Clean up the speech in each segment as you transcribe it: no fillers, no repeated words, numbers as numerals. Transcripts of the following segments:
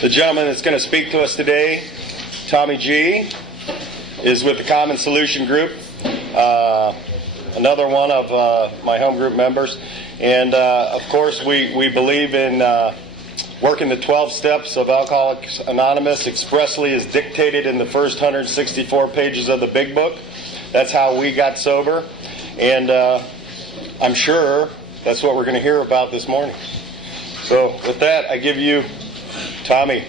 The gentleman that's going to speak to us today, Tommy G, is with the Common Solution Group, another one of my home group members. And of course, we believe in working the 12 steps of Alcoholics Anonymous expressly as dictated in the first 164 pages of the big book. That's how we got sober. And I'm sure that's what we're going to hear about this morning. So with that, I give you Tommy.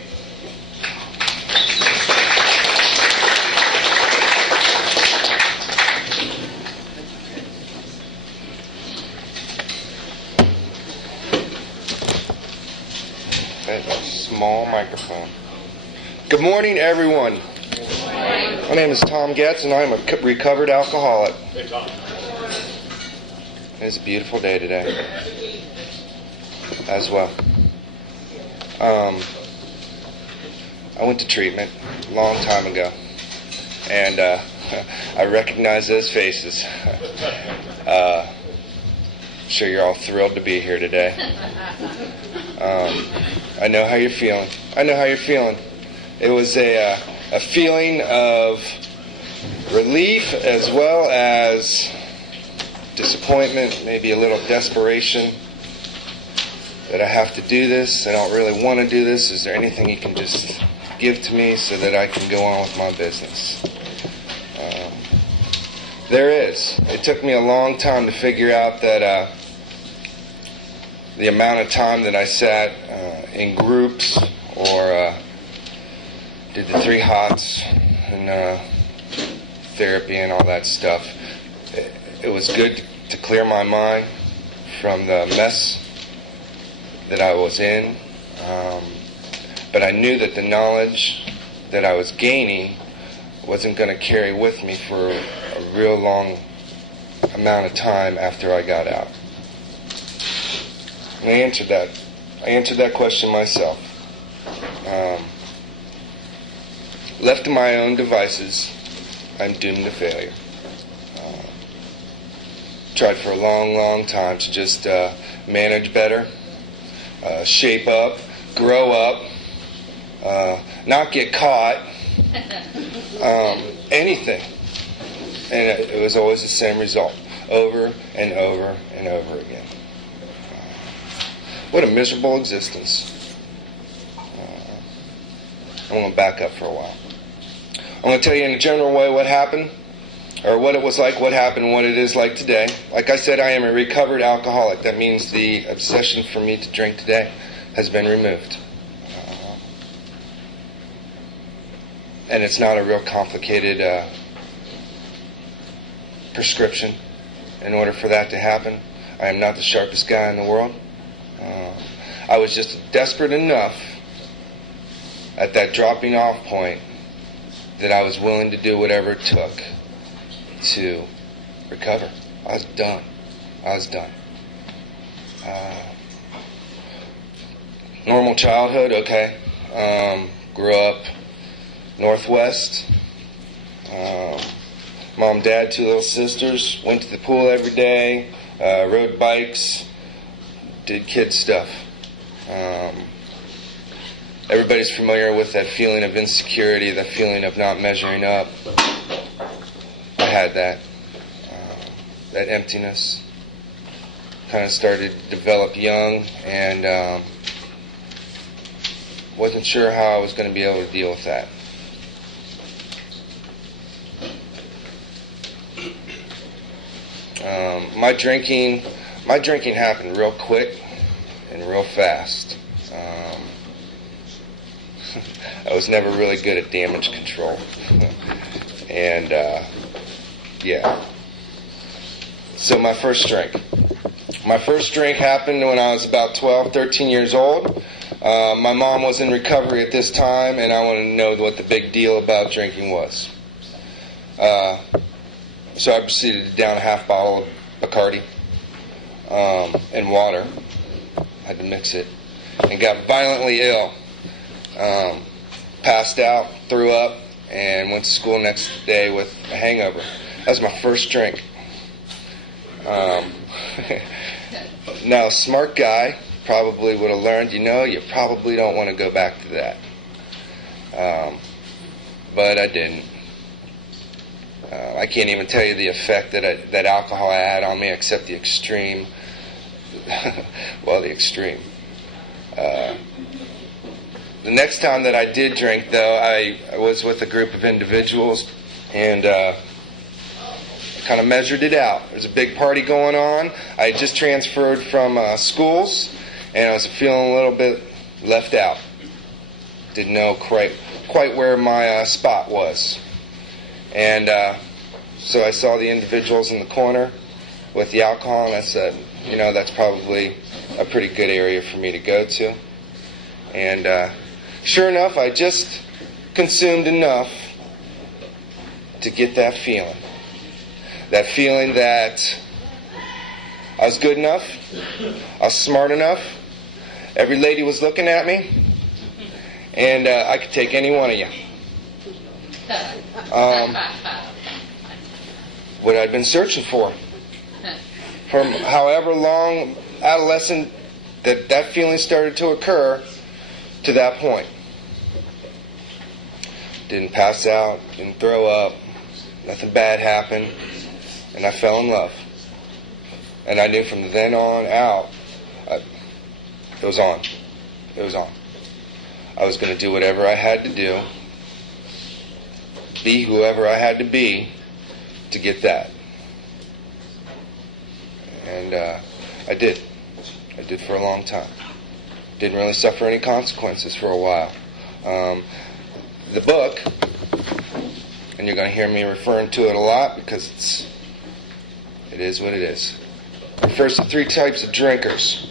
Small microphone. Good morning, everyone. My name is Tom Getz, and I'm a recovered alcoholic. Hey, Tom. It's a beautiful day today, as well. I went to treatment a long time ago, and I recognize those faces. I'm sure you're all thrilled to be here today. I know how you're feeling. It was a feeling of relief as well as disappointment, maybe a little desperation that I have to do this. I don't really want to do this. Is there anything you can just give to me so that I can go on with my business? There is. It took me a long time to figure out that the amount of time that I sat in groups or did the 3 hots and therapy and all that stuff. It was good to clear my mind from the mess that I was in. But I knew that the knowledge that I was gaining wasn't going to carry with me for a real long amount of time after I got out. And I answered that question myself. Left to my own devices, I'm doomed to failure. Tried for a long time to just manage better, shape up, grow up, not get caught, anything. And it was always the same result, over and over and over again. What a miserable existence. I'm going to back up for a while. I'm going to tell you in a general way what happened, or what it was like, what happened, what it is like today. Like I said, I am a recovered alcoholic. That means the obsession for me to drink today has been removed. And it's not a real complicated prescription. In order for that to happen, I am not the sharpest guy in the world. I was just desperate enough at that dropping off point that I was willing to do whatever it took to recover. I was done. Normal childhood, okay. Grew up Northwest. Mom, dad, 2 little sisters. Went to the pool every day. Rode bikes. Did kid stuff. Everybody's familiar with that feeling of insecurity, that feeling of not measuring up. I had that. That emptiness. Kind of started to develop young, and wasn't sure how I was going to be able to deal with that. My drinking happened real quick and real fast. I was never really good at damage control. And, yeah. So my first drink happened when I was about 12, 13 years old. My mom was in recovery at this time, and I wanted to know what the big deal about drinking was. So I proceeded to down a half bottle of Bacardi and water. Had to mix it. And got violently ill. Passed out, threw up, and went to school next day with a hangover. That was my first drink. Now, smart guy, probably would have learned, you probably don't want to go back to that. But I didn't. I can't even tell you the effect that alcohol had on me, except the extreme. Well, the extreme. The next time that I did drink, though, I was with a group of individuals, and kind of measured it out. There was a big party going on. I had just transferred from schools, and I was feeling a little bit left out. Didn't know quite where my spot was. And so I saw the individuals in the corner with the alcohol, and I said, that's probably a pretty good area for me to go to. And sure enough, I just consumed enough to get that feeling. That feeling that I was good enough, I was smart enough, every lady was looking at me, and I could take any one of you. What I'd been searching for. From however long adolescent that feeling started to occur to that point. Didn't pass out, didn't throw up, nothing bad happened, and I fell in love. And I knew from then on out, it was on. It was on. I was going to do whatever I had to do, be whoever I had to be to get that. And I did. I did for a long time. Didn't really suffer any consequences for a while. The book, and you're going to hear me referring to it a lot because it is what it is, refers to 3 types of drinkers.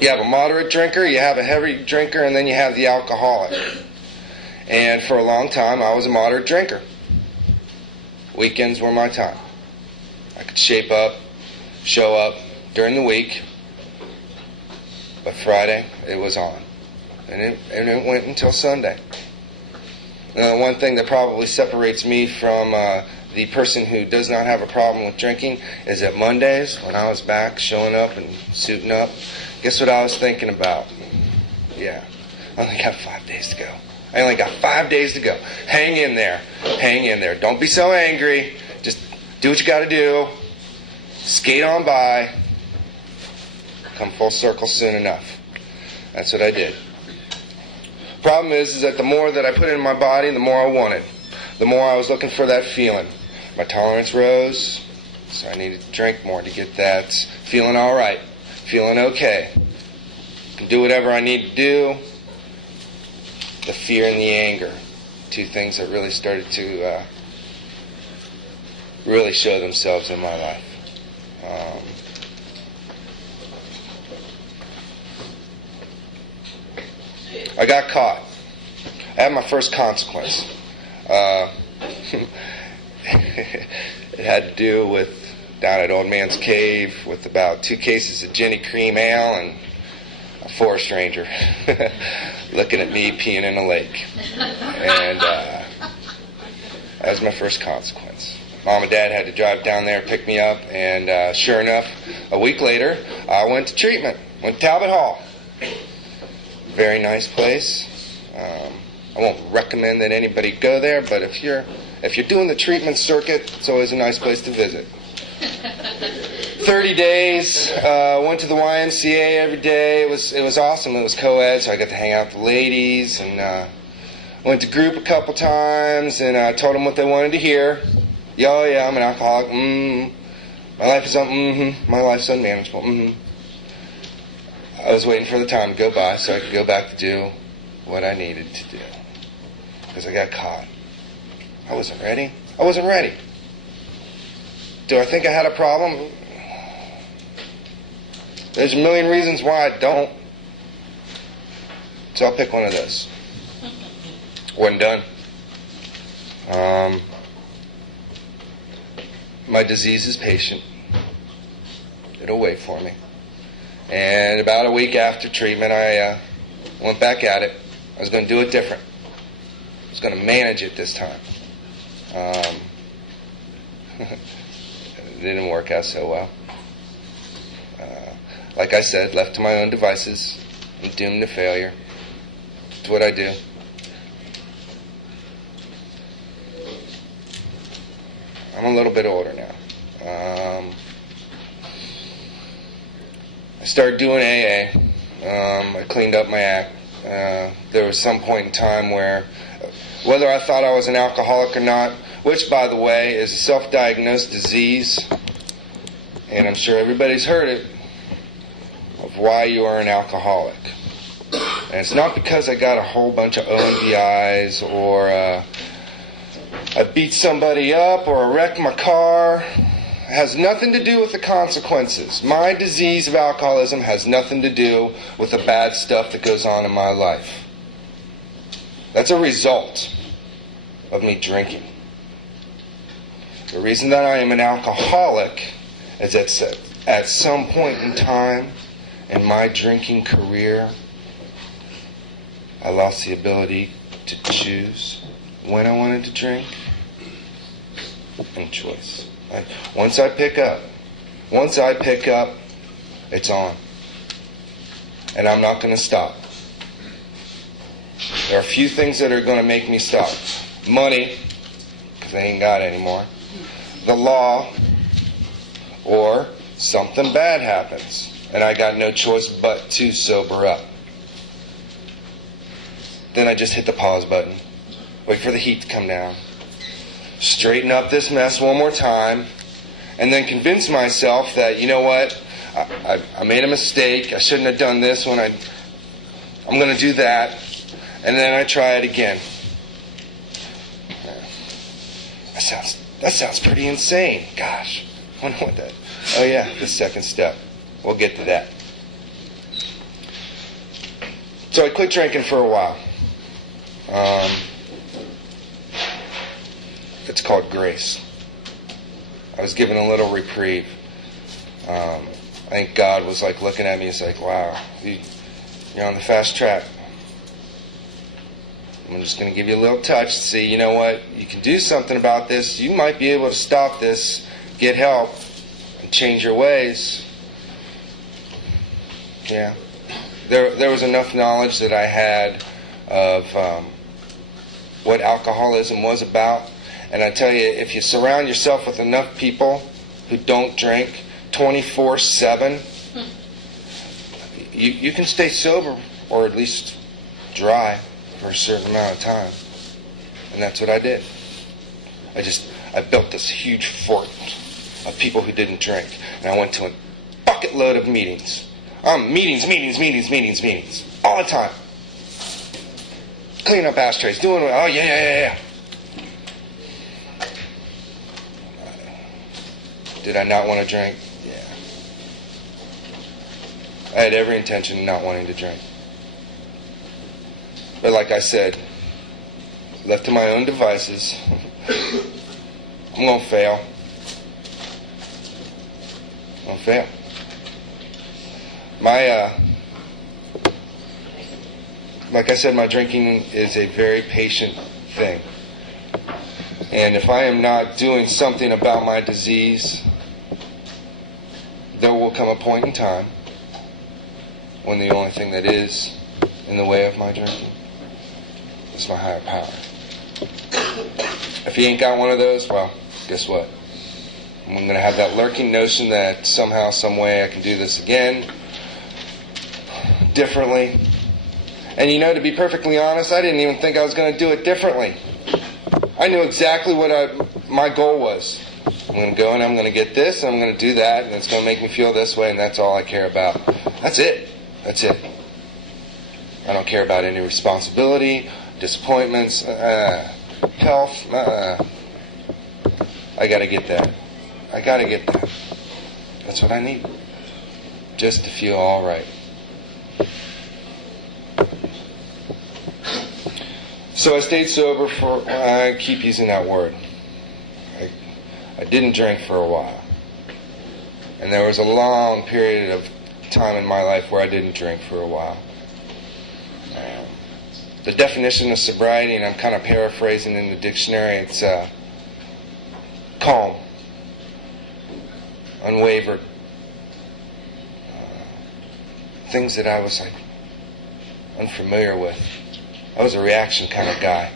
You have a moderate drinker, you have a heavy drinker, and then you have the alcoholic. And for a long time, I was a moderate drinker. Weekends were my time. I could shape up, show up during the week, but Friday, it was on. And it went until Sunday. Now, the one thing that probably separates me from the person who does not have a problem with drinking is that Mondays, when I was back showing up and suiting up, guess what I was thinking about? Yeah, I only got 5 days to go. I only got 5 days to go. Hang in there. Hang in there. Don't be so angry. Just do what you got to do. Skate on by. Come full circle soon enough. That's what I did. Problem is that the more that I put in my body, the more I wanted. The more I was looking for that feeling. My tolerance rose, so I needed to drink more to get that feeling all right, feeling okay. Can do whatever I need to do. The fear and the anger, 2 things that really started to really show themselves in my life. I got caught. I had my first consequence. It had to do with down at Old Man's Cave with about 2 cases of Jenny Cream Ale and a forest ranger looking at me peeing in a lake. And that was my first consequence. Mom and Dad had to drive down there and pick me up, and sure enough, a week later, I went to treatment. Went to Talbot Hall. Very nice place. I won't recommend that anybody go there, but if you're doing the treatment circuit, it's always a nice place to visit. 30 days, went to the YMCA every day. It was awesome. It was co-ed, so I got to hang out with the ladies, and went to group a couple times, and I told them what they wanted to hear. Yeah, I'm an alcoholic. My life is my life's unmanageable. I was waiting for the time to go by so I could go back to do what I needed to do. Because I got caught. I wasn't ready. Do I think I had a problem? There's a million reasons why I don't. So I'll pick one of those. Wasn't done. My disease is patient. It'll wait for me. And about a week after treatment, I went back at it. I was going to do it different. I was going to manage it this time. It didn't work out so well. like I said, left to my own devices, I'm doomed to failure. It's what I do. I'm a little bit older now. I started doing AA. I cleaned up my act. There was some point in time where, whether I thought I was an alcoholic or not, which, by the way, is a self-diagnosed disease, and I'm sure everybody's heard it, of why you are an alcoholic. And it's not because I got a whole bunch of OMBIs, or I beat somebody up, or I wrecked my car. It has nothing to do with the consequences. My disease of alcoholism has nothing to do with the bad stuff that goes on in my life. That's a result of me drinking. The reason that I am an alcoholic is that at some point in time in my drinking career, I lost the ability to choose when I wanted to drink and choice. Once I pick up, it's on. And I'm not going to stop. There are a few things that are going to make me stop. Money, because I ain't got it anymore. The law, or something bad happens, and I got no choice but to sober up. Then I just hit the pause button. Wait for the heat to come down. Straighten up this mess one more time, and then convince myself that, you know what, I made a mistake. I shouldn't have done this when I'm going to do that, and then I try it again. That sounds pretty insane. Gosh, I wonder what that. Oh yeah, the second step. We'll get to that. So I quit drinking for a while. It's called grace. I was given a little reprieve. I think God was like looking at me. He's like, wow, you're on the fast track. I'm just going to give you a little touch to see, you know what, you can do something about this. You might be able to stop this, get help, and change your ways. Yeah. There was enough knowledge that I had of what alcoholism was about. And I tell you, if you surround yourself with enough people who don't drink 24/7, you can stay sober, or at least dry, for a certain amount of time. And that's what I did. I built this huge fort of people who didn't drink. And I went to a bucket load of meetings. Meetings, all the time. Cleaning up ashtrays, doing, oh yeah. Did I not want to drink? Yeah. I had every intention of not wanting to drink. But like I said, left to my own devices, I'm going to fail. I'm going to fail. Like I said, my drinking is a very patient thing. And if I am not doing something about my disease, there will come a point in time when the only thing that is in the way of my drinking is my higher power. If you ain't got one of those, well, guess what? I'm going to have that lurking notion that somehow, some way I can do this again, differently. And you know, to be perfectly honest, I didn't even think I was going to do it differently. I knew exactly what my goal was. I'm going to go and I'm going to get this, and I'm going to do that, and it's going to make me feel this way, and that's all I care about. That's it. I don't care about any responsibility, disappointments, health. I got to get that. That's what I need. Just to feel all right. So I stayed sober for, I keep using that word. I didn't drink for a while. And there was a long period of time in my life where I didn't drink for a while. The definition of sobriety, and I'm kind of paraphrasing in the dictionary, it's calm, unwavered, things that I was like unfamiliar with. I was a reaction kind of guy.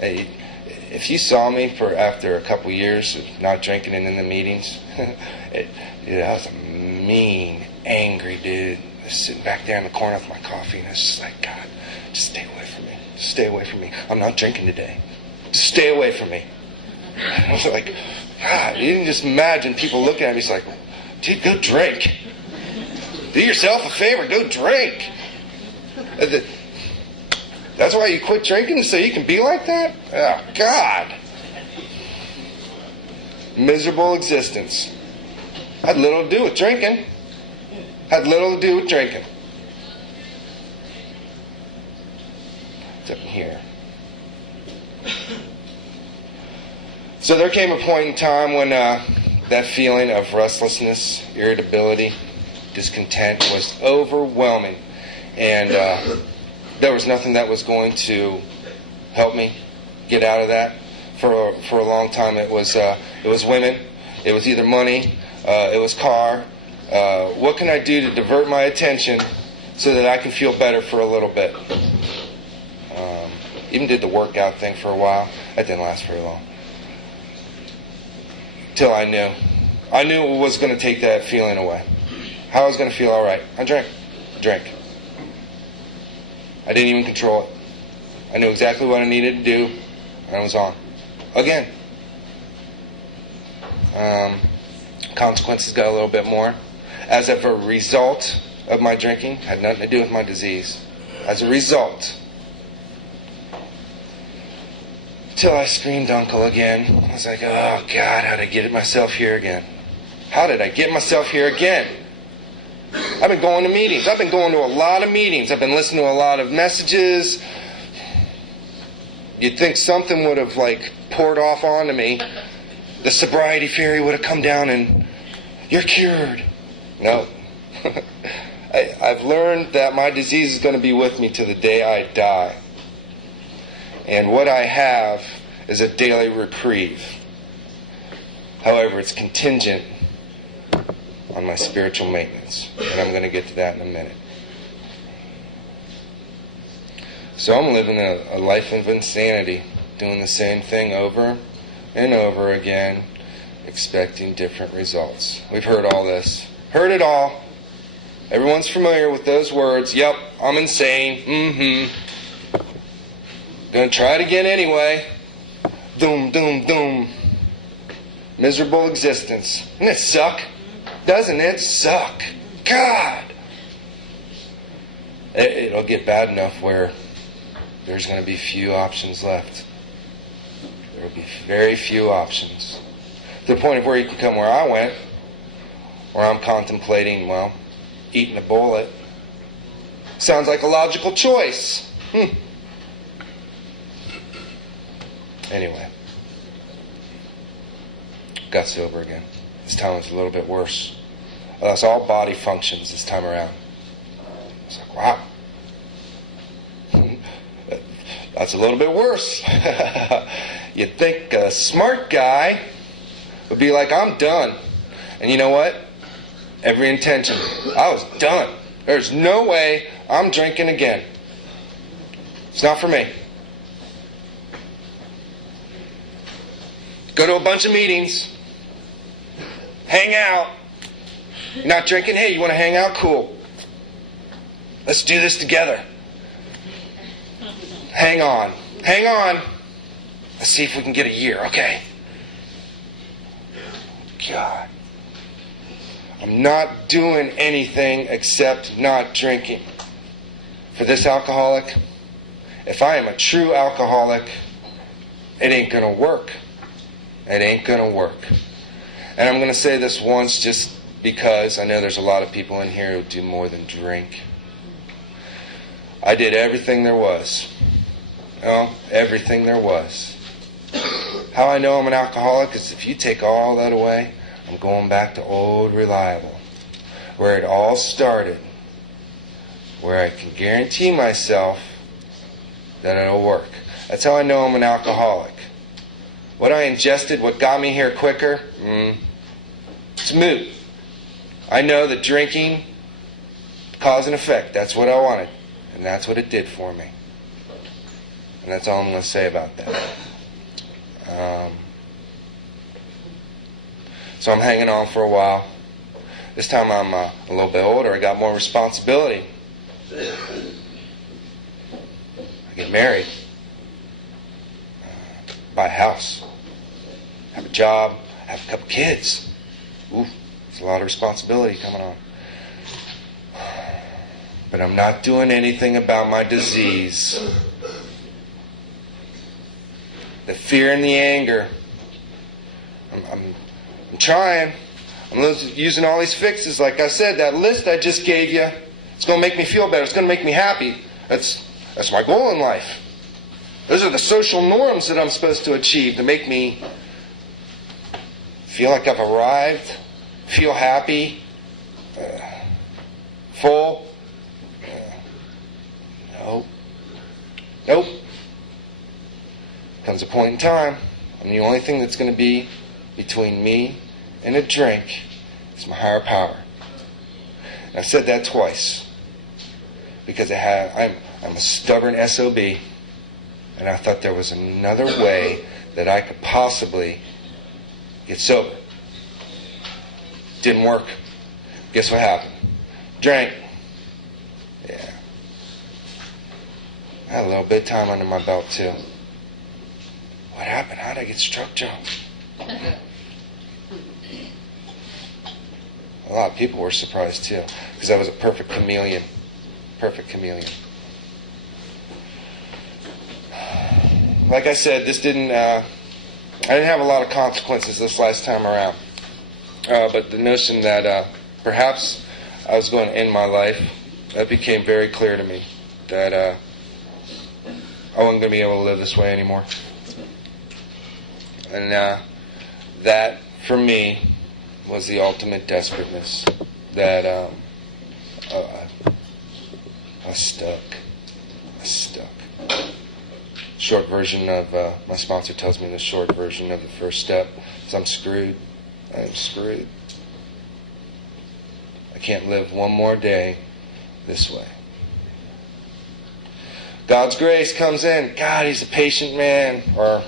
If you saw me after a couple years of not drinking and in the meetings, I was a mean, angry dude. I was sitting back there in the corner with my coffee, and I was just like, God, just stay away from me. Just stay away from me. I'm not drinking today. Just stay away from me. I was like, God, you can just imagine people looking at me. It's like, dude, go drink. Do yourself a favor, go drink. That's why you quit drinking, so you can be like that? Oh, God. Miserable existence. Had little to do with drinking. Had little to do with drinking. It's up in here. So there came a point in time when that feeling of restlessness, irritability, discontent was overwhelming. And there was nothing that was going to help me get out of that. For a long time, it was women, it was either money, it was car. What can I do to divert my attention so that I can feel better for a little bit? Even did the workout thing for a while. That didn't last very long. Till I knew it was going to take that feeling away. How I was going to feel all right. I drank. I didn't even control it. I knew exactly what I needed to do, and I was on. Again. Consequences got a little bit more. As of a result of my drinking, had nothing to do with my disease. As a result. Till I screamed uncle again. I was like, oh God, how did I get myself here again? How did I get myself here again? I've been going to meetings. I've been going to a lot of meetings. I've been listening to a lot of messages. You'd think something would have poured off onto me. The sobriety fairy would have come down and you're cured. No. I've learned that my disease is going to be with me to the day I die. And what I have is a daily reprieve. However, it's contingent on my spiritual maintenance. And I'm going to get to that in a minute. So I'm living a life of insanity, doing the same thing over and over again, expecting different results. We've heard all this. Heard it all. Everyone's familiar with those words. Yep, I'm insane. Gonna try it again anyway. Doom, doom, doom. Miserable existence. Doesn't it suck? Doesn't it suck? God! It'll get bad enough where there's going to be few options left. There will be very few options. To the point of where you can come where I went, where I'm contemplating, eating a bullet. Sounds like a logical choice. Anyway. Got sober again. This time it was a little bit worse. I lost all body functions this time around. I was like, wow. That's a little bit worse. You'd think a smart guy would be like, I'm done. And you know what? Every intention. I was done. There's no way I'm drinking again. It's not for me. Go to a bunch of meetings. Hang out. You're not drinking? Hey, you want to hang out? Cool. Let's do this together. Hang on. Let's see if we can get a year, okay? God. I'm not doing anything except not drinking. For this alcoholic, if I am a true alcoholic, it ain't going to work. It ain't going to work. And I'm going to say this once just because I know there's a lot of people in here who do more than drink. I did everything there was. Everything there was. How I know I'm an alcoholic is if you take all that away, I'm going back to old reliable. Where it all started. Where I can guarantee myself that it'll work. That's how I know I'm an alcoholic. What I ingested, what got me here quicker, it's moot. I know that drinking Cause and effect. That's what I wanted. And that's what it did for me. And that's all I'm going to say about that. So I'm hanging on for a while. This time I'm a little bit older. I got more responsibility. I get married. Buy a house. Have a job. Have a couple kids. Ooh, there's a lot of responsibility coming on. But I'm not doing anything about my disease. The fear and the anger. I'm trying. I'm using all these fixes. Like I said, that list I just gave you, it's going to make me feel better. It's going to make me happy. That's my goal in life. Those are the social norms that I'm supposed to achieve to make me feel like I've arrived, feel happy, full. Nope. Comes a point in time, and the only thing that's going to be between me and a drink is my higher power. And I've said that twice because I'm a stubborn SOB, and I thought there was another way that I could possibly get sober. Didn't work. Guess what happened? Drank. Yeah. I had a little bit of time under my belt too. What happened? How did I get struck drunk? A lot of people were surprised too, because I was a perfect chameleon. Perfect chameleon. Like I said, I didn't have a lot of consequences this last time around. But the notion that perhaps I was going to end my life, that became very clear to me. That I wasn't going to be able to live this way anymore. And that, for me, was the ultimate desperateness. That I was stuck. Short version of, my sponsor tells me the short version of the first step is I'm screwed. I'm screwed. I can't live one more day this way. God's grace comes in. God, He's a patient man, or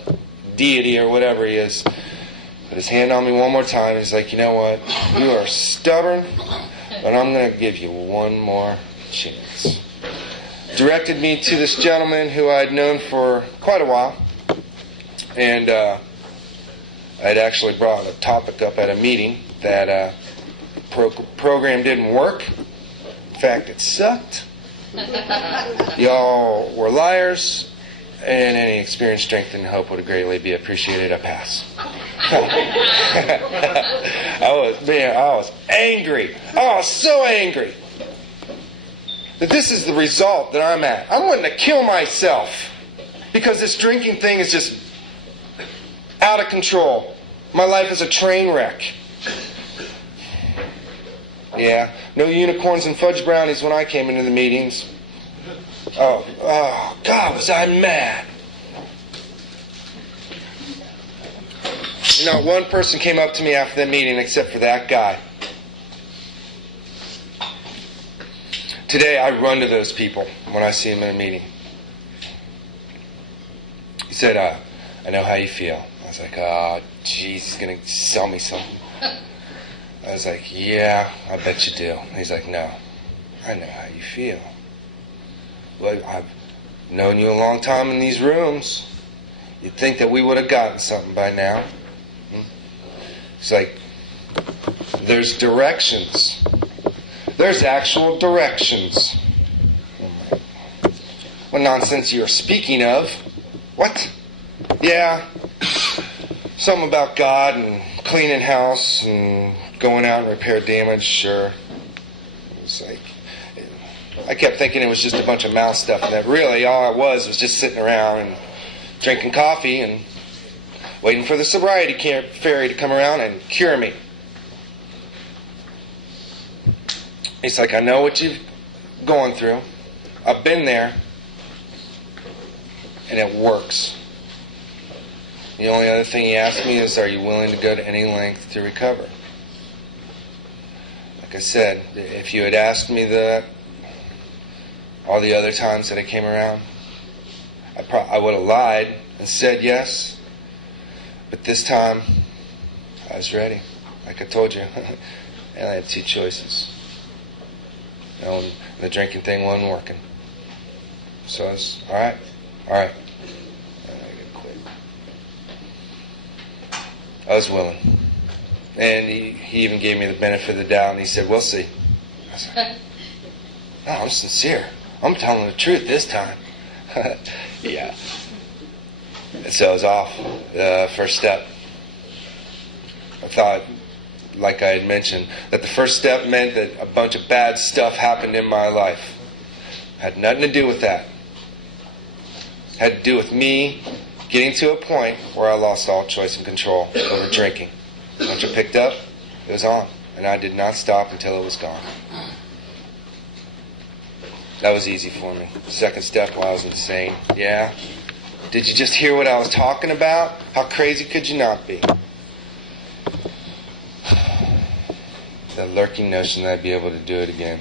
deity, or whatever He is. Put His hand on me one more time. He's like, you know what? You are stubborn, but I'm going to give you one more chance. Directed me to this gentleman who I'd known for quite a while. And I'd actually brought a topic up at a meeting that the program didn't work. In fact, it sucked. Y'all were liars, and any experience, strength, and hope would greatly be appreciated. I pass. I was angry. I was so angry that this is the result that I'm at. I'm wanting to kill myself because this drinking thing is just out of control. My life is a train wreck. Yeah, no unicorns and fudge brownies when I came into the meetings. Oh, God, was I mad. Not one person came up to me after that meeting except for that guy. Today, I run to those people when I see them in a meeting. He said, I know how you feel. I was like, oh, geez, he's going to sell me something. I was like, yeah, I bet you do. He's like, no, I know how you feel. Well, I've known you a long time in these rooms. You'd think that we would have gotten something by now. It's like, there's directions. There's actual directions. What nonsense you're speaking of? What? Yeah, something about God and cleaning house and going out and repair damage, sure. It's like, I kept thinking it was just a bunch of mouth stuff, and that really all it was just sitting around and drinking coffee and waiting for the sobriety fairy to come around and cure me. He's like, I know what you've gone through. I've been there. And it works. The only other thing he asked me is, are you willing to go to any length to recover? Like I said, if you had asked me that all the other times that I came around, I would have lied and said yes. But this time, I was ready. Like I told you, and I had two choices. And the drinking thing wasn't working. So I was, all right. And I could quit. I was willing. And he even gave me the benefit of the doubt, and he said, we'll see. I was like, no, I'm sincere. I'm telling the truth this time. Yeah. And so I was off. The first step. I thought, like I had mentioned, that the first step meant that a bunch of bad stuff happened in my life. Had nothing to do with that. Had to do with me getting to a point where I lost all choice and control over drinking. Once I picked up, it was on. And I did not stop until it was gone. That was easy for me. The second step, well, I was insane. Yeah. Did you just hear what I was talking about? How crazy could you not be? That lurking notion that I'd be able to do it again.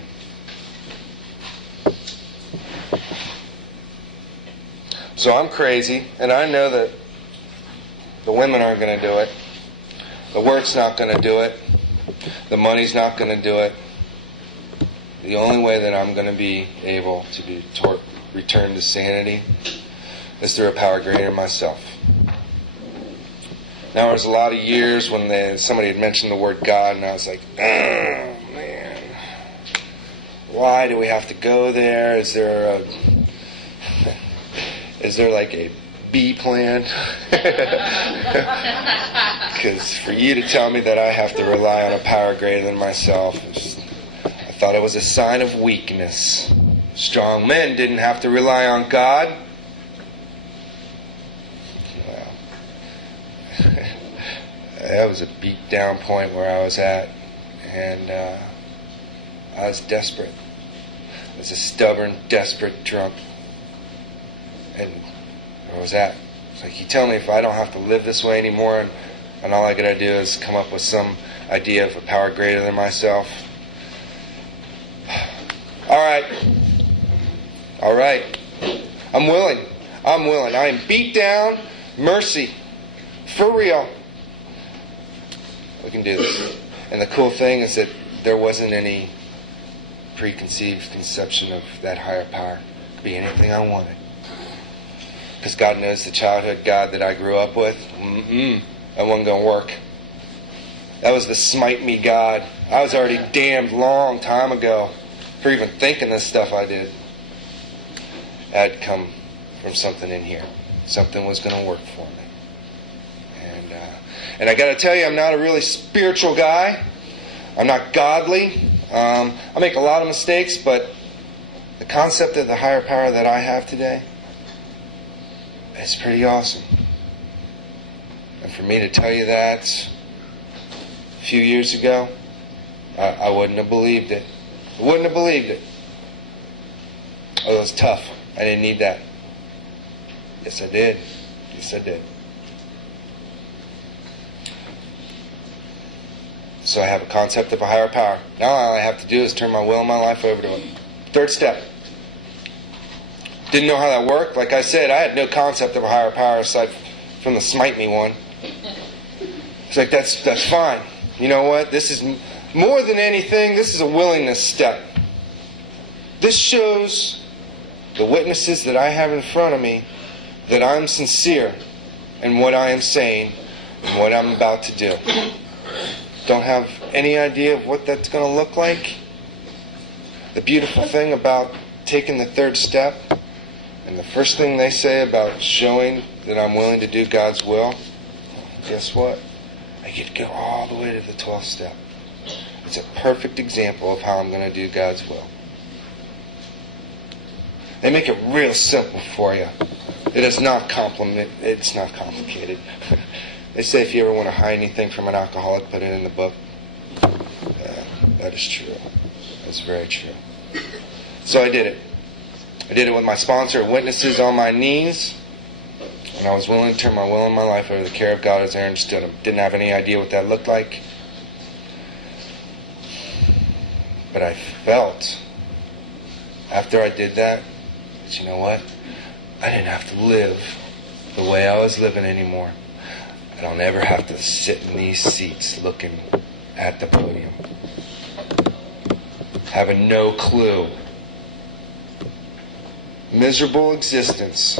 So I'm crazy, and I know that the women aren't going to do it. The work's not going to do it. The money's not going to do it. The only way that I'm going to be able to return to sanity is through a power greater than myself. Now, there was a lot of years when somebody had mentioned the word God, and I was like, oh, man. Why do we have to go there? Is there like a B plan? Because for you to tell me that I have to rely on a power greater than myself, I thought it was a sign of weakness. Strong men didn't have to rely on God. Well, that was a beat down point where I was at, and I was desperate. I was a stubborn, desperate drunk. And where was that? It's like, you tell me if I don't have to live this way anymore, and all I gotta do is come up with some idea of a power greater than myself. All right. I'm willing. I am beat down. Mercy. For real. We can do this. And the cool thing is that there wasn't any preconceived conception of that higher power. It could be anything I wanted. Because God knows the childhood God that I grew up with. That wasn't going to work. That was the smite me God. I was already damned long time ago for even thinking this stuff I did. It had come from something in here. Something was going to work for me. And I got to tell you, I'm not a really spiritual guy. I'm not godly. I make a lot of mistakes, but the concept of the higher power that I have today, it's pretty awesome. And for me to tell you that a few years ago, I wouldn't have believed it. I wouldn't have believed it. Oh, it was tough. I didn't need that. Yes, I did. So I have a concept of a higher power. Now all I have to do is turn my will and my life over to it. Third step. Didn't know how that worked. Like I said, I had no concept of a higher power aside from the smite me one. It's like, that's fine. You know what? This is more than anything, this is a willingness step. This shows the witnesses that I have in front of me that I'm sincere in what I am saying and what I'm about to do. Don't have any idea of what that's going to look like. The beautiful thing about taking the third step, and the first thing they say about showing that I'm willing to do God's will, guess what? I get to go all the way to the 12th step. It's a perfect example of how I'm going to do God's will. They make it real simple for you. It's not complicated. They say if you ever want to hide anything from an alcoholic, put it in the book. That is true. That's very true. So I did it. I did it with my sponsor, witnesses on my knees, and I was willing to turn my will and my life over to the care of God as I understood Him. Didn't have any idea what that looked like. But I felt after I did that, is, you know what? I didn't have to live the way I was living anymore. I don't ever have to sit in these seats looking at the podium, having no clue. Miserable existence.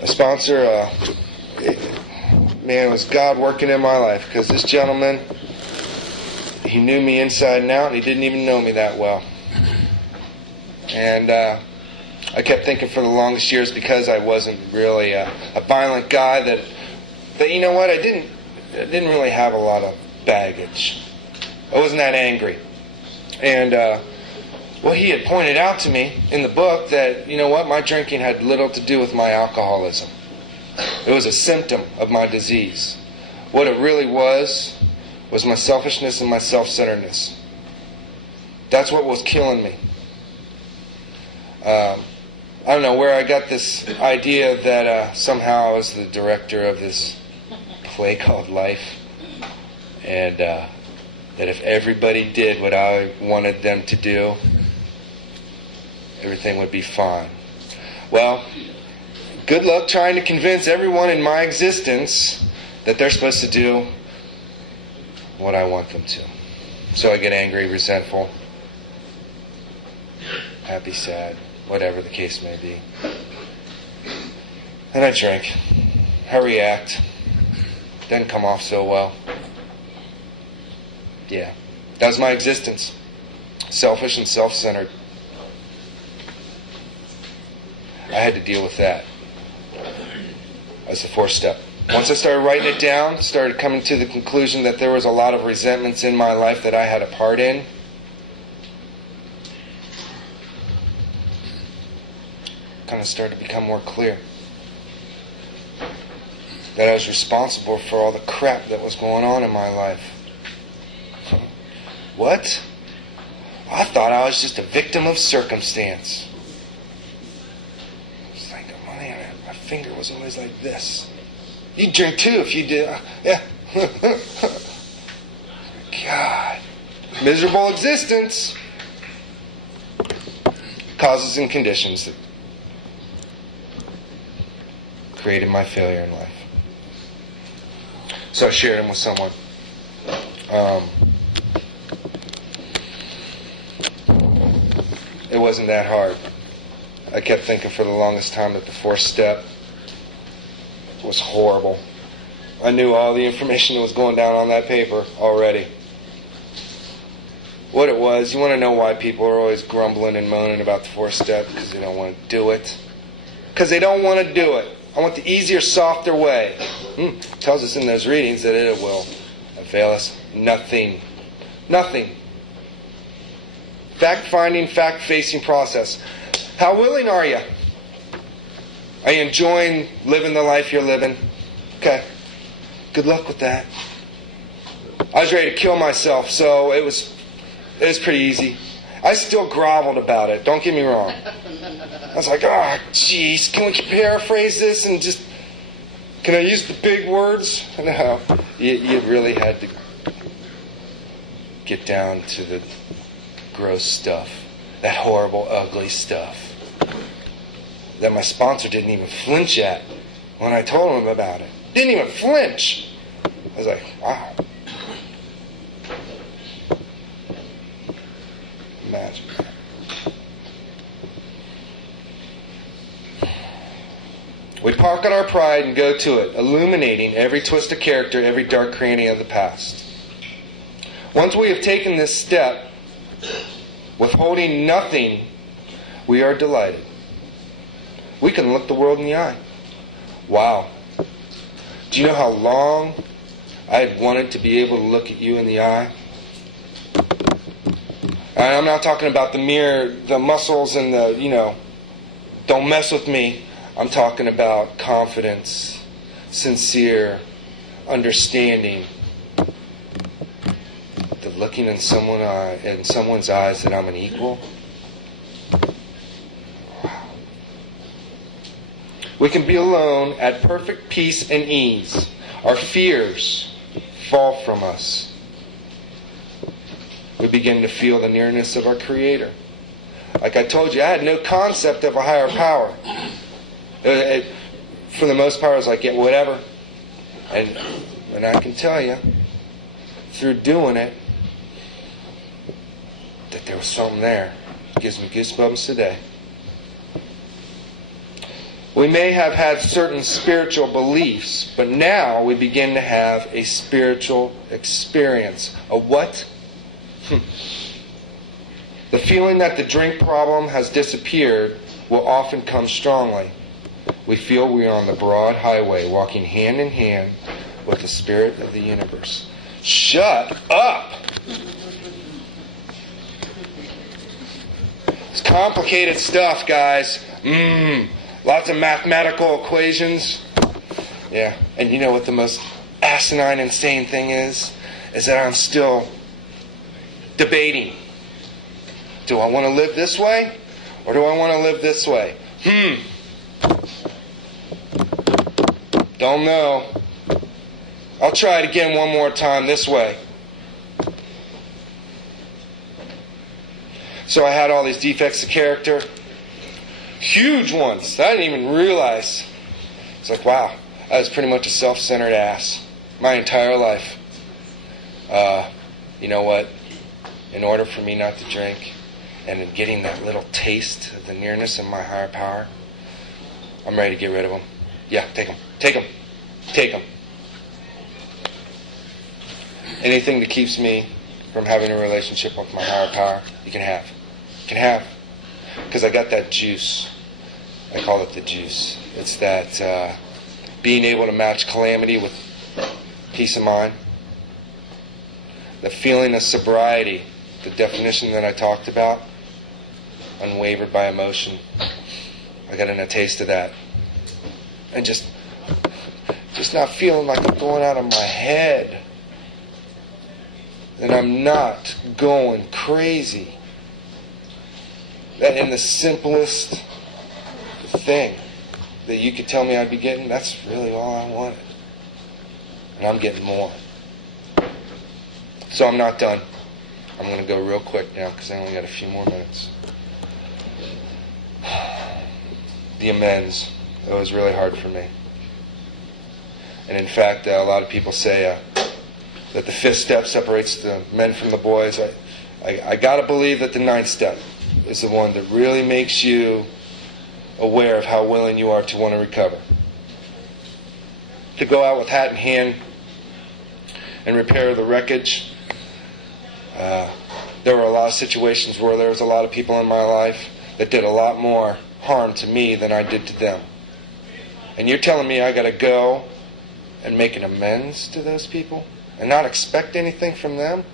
A sponsor, man, it was God working in my life, because this gentleman, he knew me inside and out, and he didn't even know me that well. And I kept thinking for the longest years, because I wasn't really a violent guy, that you know what, I didn't really have a lot of baggage. I wasn't that angry. And well, he had pointed out to me in the book that, you know what, my drinking had little to do with my alcoholism. It was a symptom of my disease. What it really was my selfishness and my self-centeredness. That's what was killing me. I don't know where I got this idea that somehow I was the director of this play called life, and that if everybody did what I wanted them to do, everything would be fine. Well, good luck trying to convince everyone in my existence that they're supposed to do what I want them to. So I get angry, resentful, happy, sad, whatever the case may be. And I drink. I react. Doesn't come off so well. Yeah, that was my existence. Selfish and self-centered. I had to deal with that. That's the fourth step. Once I started writing it down, started coming to the conclusion that there was a lot of resentments in my life that I had a part in, kind of started to become more clear. That I was responsible for all the crap that was going on in my life. What? I thought I was just a victim of circumstance. It's like, oh man, my finger was always like this. You'd drink too if you did. Yeah. God. Miserable existence. Causes and conditions that created my failure in life. So I shared them with someone. It wasn't that hard. I kept thinking for the longest time that the fourth step was horrible. I knew all the information that was going down on that paper already. What it was, you want to know why people are always grumbling and moaning about the fourth step? Because they don't want to do it. Because they don't want to do it. I want the easier, softer way. It tells us in those readings that it will avail us nothing. Nothing. Fact-finding, fact-facing process. How willing are you? Are you enjoying living the life you're living? Okay. Good luck with that. I was ready to kill myself, so it was pretty easy. I still groveled about it, don't get me wrong. I was like, oh, jeez, can we paraphrase this and just... Can I use the big words? No. You really had to get down to the gross stuff. That horrible, ugly stuff. That my sponsor didn't even flinch at when I told him about it. Didn't even flinch. I was like, wow. Imagine that. We pocket our pride and go to it, illuminating every twist of character, every dark cranny of the past. Once we have taken this step, withholding nothing, we are delighted. We can look the world in the eye. Wow. Do you know how long I had wanted to be able to look at you in the eye? And I'm not talking about the muscles and the, don't mess with me. I'm talking about confidence, sincere, understanding. The looking in someone's eyes that I'm an equal. Wow. We can be alone at perfect peace and ease. Our fears fall from us. We begin to feel the nearness of our Creator. Like I told you, I had no concept of a higher power. For the most part, I was like, yeah, whatever. And I can tell you, through doing it, that there was something there. It gives me goosebumps today. We may have had certain spiritual beliefs, but now we begin to have a spiritual experience. A what? The feeling that the drink problem has disappeared will often come strongly. We feel we are on the broad highway, walking hand in hand with the Spirit of the universe. Shut up! It's complicated stuff, guys. Lots of mathematical equations. Yeah, and you know what the most asinine, insane thing is? Is that I'm still debating. Do I want to live this way? Or do I want to live this way? Don't know. I'll try it again one more time this way. So I had all these defects of character. Huge ones that I didn't even realize. It's like, wow, I was pretty much a self-centered ass my entire life. You know what? In order for me not to drink, and in getting that little taste of the nearness of my higher power, I'm ready to get rid of them. Yeah, take them. Take them. Take them. Anything that keeps me from having a relationship with my higher power, you can have. You can have. Because I got that juice. I call it the juice. It's that being able to match calamity with peace of mind. The feeling of sobriety, the definition that I talked about, unwavered by emotion. I got a taste of that. And just not feeling like I'm going out of my head. And I'm not going crazy. That in the simplest thing that you could tell me I'd be getting, that's really all I wanted. And I'm getting more. So I'm not done. I'm going to go real quick now because I only got a few more minutes. The amends. It was really hard for me. And in fact, a lot of people say that the 5th step separates the men from the boys. I got to believe that the 9th step is the one that really makes you aware of how willing you are to want to recover. To go out with hat in hand and repair the wreckage. There were a lot of situations where there was a lot of people in my life that did a lot more harm to me than I did to them. And you're telling me I got to go and make an amends to those people and not expect anything from them?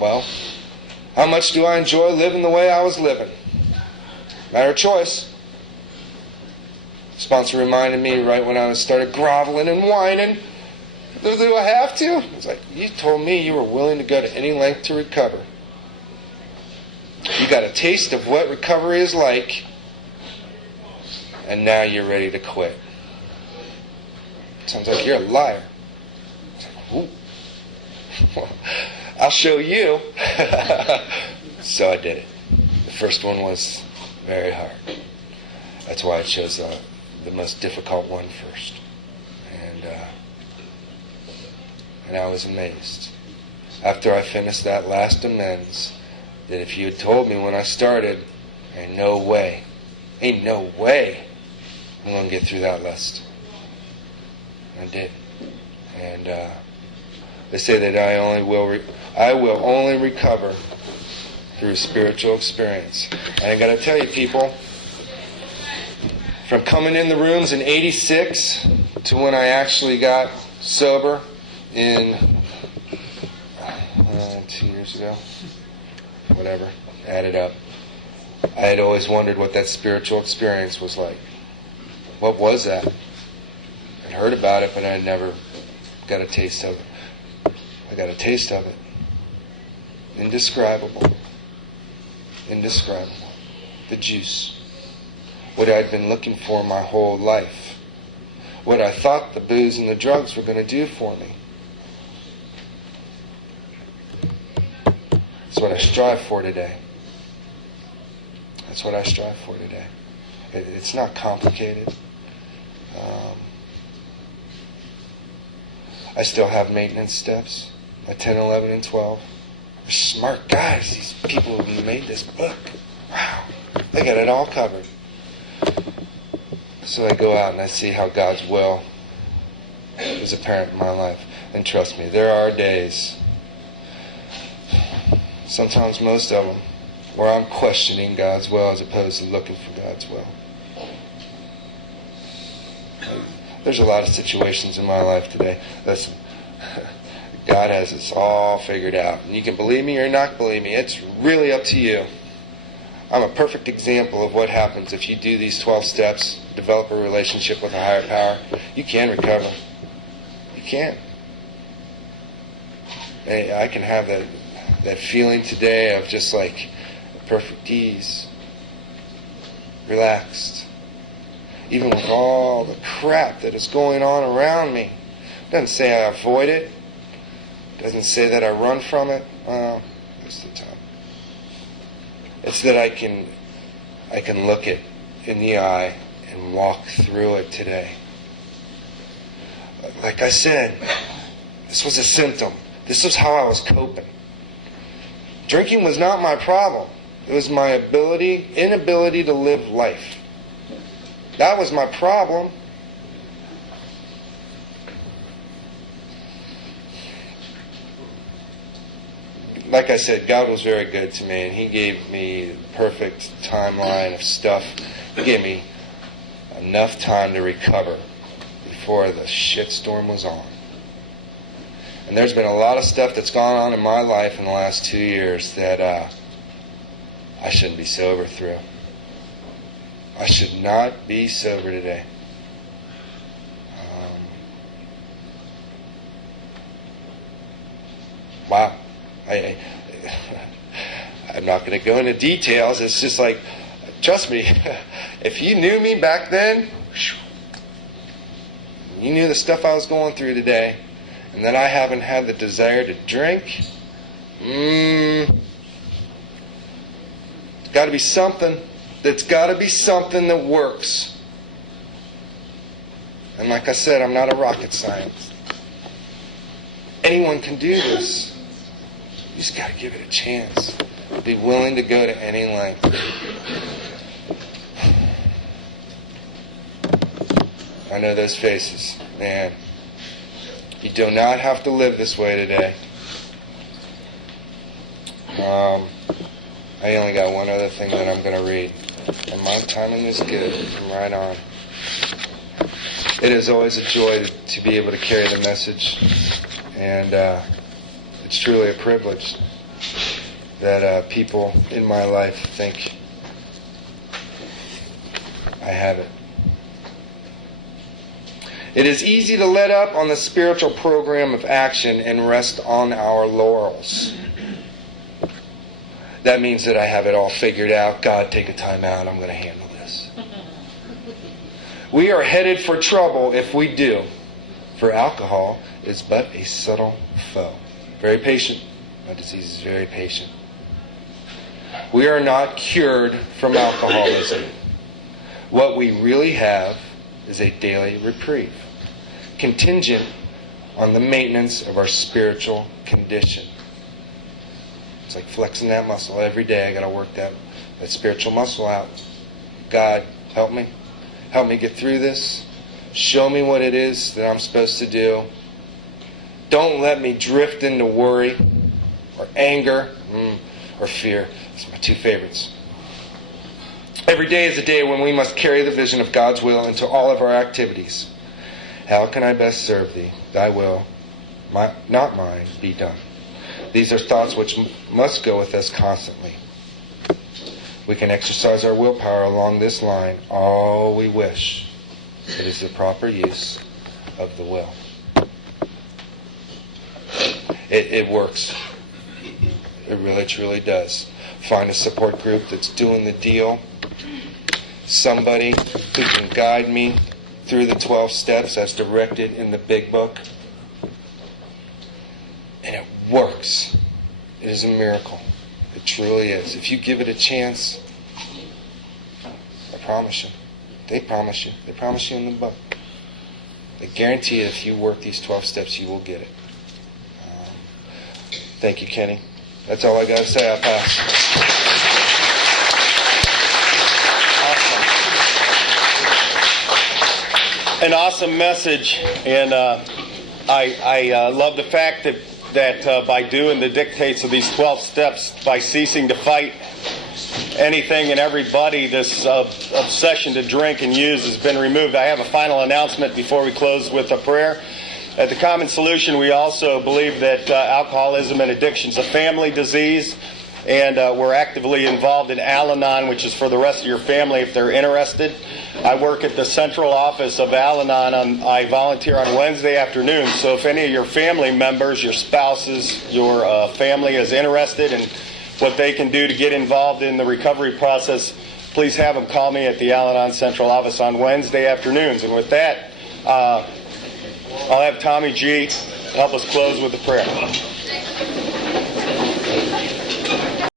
Well, how much do I enjoy living the way I was living? Matter of choice. Sponsor reminded me right when I started groveling and whining. Do I have to? It's like, you told me you were willing to go to any length to recover. You got a taste of what recovery is like, and now you're ready to quit. Sounds like you're a liar. It's like, ooh. I'll show you. So I did it. The first one was very hard. That's why I chose the most difficult one first. And I was amazed. After I finished that last amends, that if you had told me when I started, ain't no way I'm going to get through that list. I did. And they say that I will only recover through spiritual experience. And I got to tell you, people, from coming in the rooms in 86 to when I actually got sober in 2 years ago, whatever, add it up, I had always wondered what that spiritual experience was like. What was that? I'd heard about it, but I never got a taste of it. I got a taste of it. Indescribable. Indescribable. The juice. What I'd been looking for my whole life. what I thought the booze and the drugs were going to do for me. That's what I strive for today. That's what I strive for today. It's not complicated. I still have maintenance steps at 10, 11, and 12. They're smart guys, these people who made this book. Wow, they got it all covered. So I go out and I see how God's will is apparent in my life. And trust me, there are days, sometimes most of them, where I'm questioning God's will as opposed to looking for God's will. There's a lot of situations in my life today. Listen, God has this all figured out. And you can believe me or not believe me. It's really up to you. I'm a perfect example of what happens if you do these 12 steps, develop a relationship with a higher power. You can recover. You can. I can have that feeling today of just like perfect ease, relaxed, even with all the crap that is going on around me. It doesn't say I avoid it. It doesn't say that I run from it. Most of the time. It's that I can look it in the eye and walk through it today. Like I said, this was a symptom. This was how I was coping. Drinking was not my problem. It was my inability to live life. That was my problem. Like I said, God was very good to me, and He gave me the perfect timeline of stuff. He gave me enough time to recover before the shitstorm was on. And there's been a lot of stuff that's gone on in my life in the last 2 years that I shouldn't be sober through. I should not be sober today. Wow. I'm not going to go into details. It's just like, trust me, if you knew me back then, you knew the stuff I was going through today, and that I haven't had the desire to drink, it's got to be something. There's got to be something that works. And like I said, I'm not a rocket scientist. Anyone can do this. You just got to give it a chance. Be willing to go to any length. I know those faces. Man, you do not have to live this way today. I only got one other thing that I'm going to read. And my timing is good. I'm right on. It is always a joy to be able to carry the message. And it's truly a privilege that people in my life think I have it. It is easy to let up on the spiritual program of action and rest on our laurels. That means that I have it all figured out. God, take a time out. I'm going to handle this. We are headed for trouble if we do. For alcohol is but a subtle foe. Very patient. My disease is very patient. We are not cured from alcoholism. What we really have is a daily reprieve, contingent on the maintenance of our spiritual condition. It's like flexing that muscle every day. I got to work that spiritual muscle out. God, help me. Help me get through this. Show me what it is that I'm supposed to do. Don't let me drift into worry or anger or fear. Those are my two favorites. Every day is a day when we must carry the vision of God's will into all of our activities. How can I best serve Thee? Thy will, not mine, be done. These are thoughts which must go with us constantly. We can exercise our willpower along this line all we wish. It is the proper use of the will. It works. It really, truly does. Find a support group that's doing the deal. Somebody who can guide me through the 12 steps as directed in the big book. And it works. It is a miracle. It truly is. If you give it a chance, I promise you. They promise you. They promise you in the book. They guarantee if you work these 12 steps, you will get it. Thank you, Kenny. That's all I got to say. I'll pass. An awesome message, and I love the fact that by doing the dictates of these 12 steps, by ceasing to fight anything and everybody, this obsession to drink and use has been removed. I have a final announcement before we close with a prayer. At the Common Solution, we also believe that alcoholism and addiction is a family disease, and we're actively involved in Al-Anon, which is for the rest of your family if they're interested. I work at the central office of Al-Anon. I volunteer on Wednesday afternoons, so if any of your family members, your spouses, your family is interested in what they can do to get involved in the recovery process, please have them call me at the Al-Anon central office on Wednesday afternoons. And with that, I'll have Tommy G help us close with a prayer.